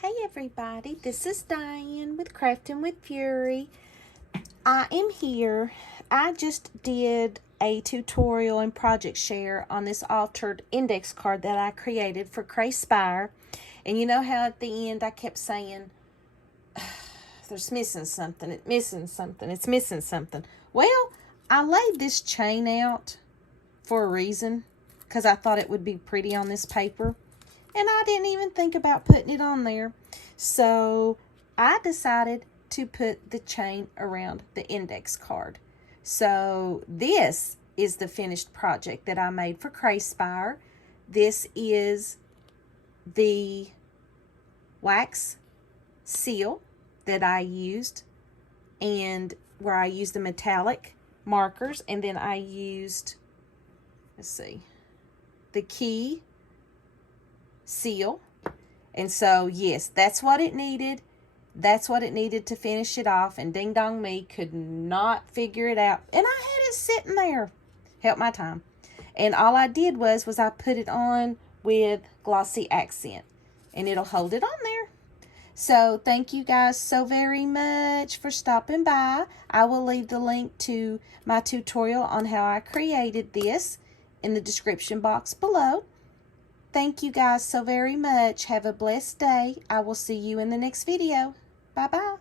Hey everybody, this is Diane with Crafting with Fury. I am here. I just did a tutorial and project share on this altered index card that I created for Craspire. And you know how at the end I kept saying, there's missing something, it's missing something, it's missing something. Well, I laid this chain out for a reason because I thought it would be pretty on this paper. And I didn't even think about putting it on there. So I decided to put the chain around the index card. So this is the finished project that I made for Craspire. This is the wax seal that I used, and where I used the metallic markers, and then I used, let's see, the key seal. And so yes, that's what it needed. That's what it needed to finish it off, and ding dong me could not figure it out, and I had it sitting there. Help my time. And all I did was I put it on with glossy accent, and it'll hold it on there. So thank you guys so very much for stopping by. I will leave the link to my tutorial on how I created this in the description box below. Thank you guys so very much. Have a blessed day. I will see you in the next video. Bye-bye.